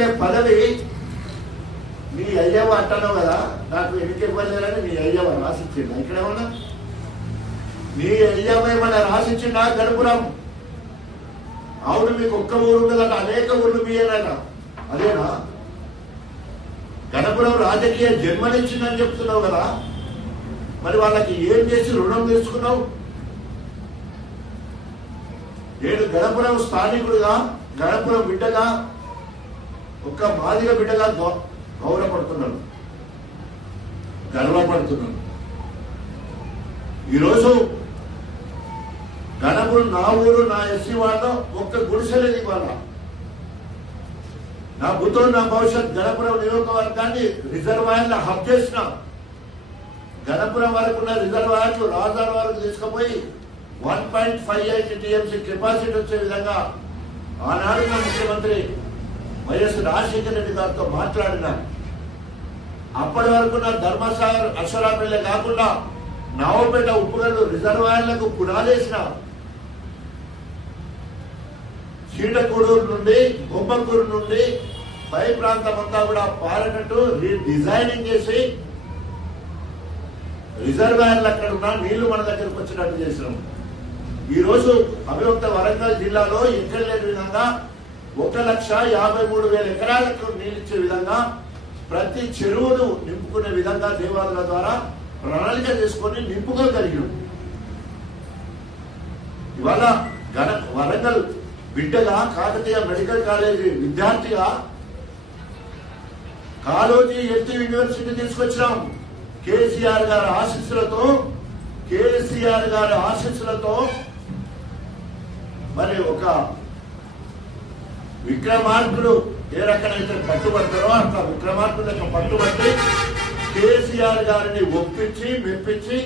MLA పదవి మీ అయ్యవ అంటున్నావు కదా, నాకు ఎన్నిక ఇవ్వలేరని మీ అయ్యవ రాసిచ్చిండు. ఇక్కడేమన్నా మీ అయ్యవ ఏమన్నా రాసిచ్చిండా? గణపురం అవును, మీకు ఒక్క ఊరు ఉండదట, అనేక ఊళ్ళు మీయేనట. అదేనా గణపురం రాజకీయ జన్మనిచ్చిందని చెప్తున్నావు కదా, మరి వాళ్ళకి ఏం చేసి రుణం తీసుకున్నావు? నేను గణపురం స్థానికుడుగా, గణపురం బిడ్డగా, ఒక్క మాదిగ బిడ్డగా గౌరవపడుతున్నాను, గర్వపడుతున్నాను. ఈరోజు గణపురం నా ఊరు, నా ఎస్సీ వాళ్ళ ఒక్క గుడిసెలేదు. ఇవాళ నా బుద్ధో నా భవిష్యత్ గణపురం నియోజకవర్గాన్ని రిజర్వాయర్ల హబ్ చేసిన, గణపురం వరకు ఉన్న రిజర్వాయర్లు రాజధాని వరకు తీసుకుపోయి 1.58 టీఎంసీ కెపాసిటీ వచ్చే విధంగా ఆనాడు ముఖ్యమంత్రి వైఎస్ రాజశేఖర రెడ్డి గారితో మాట్లాడిన. అప్పటి వరకు నా ధర్మసాగర్ అక్షరాపల్లె కాకుండా నవపేట ఉప్పుగల్లు రిజర్వాయర్లకు పునాదేసిన, చీటకూడూరు నుండి బొమ్మకూరు నుండి పై ప్రాంతం అంతా కూడా పారేటట్టు రీడిజైనింగ్ చేసి రిజర్వాయర్లు అక్కడ ఉన్న నీళ్లు మన దగ్గరకు వచ్చినట్టు చేసినాం. ఈ రోజు అభివృద్ధి వరంగల్ జిల్లాలో ఎక్కడ లేని విధంగా 1,53,000 ఎకరాలకు నీళ్ళిచ్చే విధంగా ప్రతి చెరువును నింపుకునే విధంగా దేవాలయాల ద్వారా ప్రణాళిక చేసుకొని నింపుకోగలిగాం. ఇవాళ వరంగల్ బిడ్డగా, కాకతీయ మెడికల్ కాలేజీ విద్యార్థిగా కాళోజీ ఎస్టీ యూనివర్సిటీ తీసుకొచ్చినాం. కేసీఆర్ గారి ఆశీస్సులతో మరి ఒక విక్రమార్కుడు ఏ రకమైతే పట్టుబడతారో అట్లా విక్రమార్కుడు పట్టుబట్టి కేసీఆర్ గారిని ఒప్పించి మెప్పించి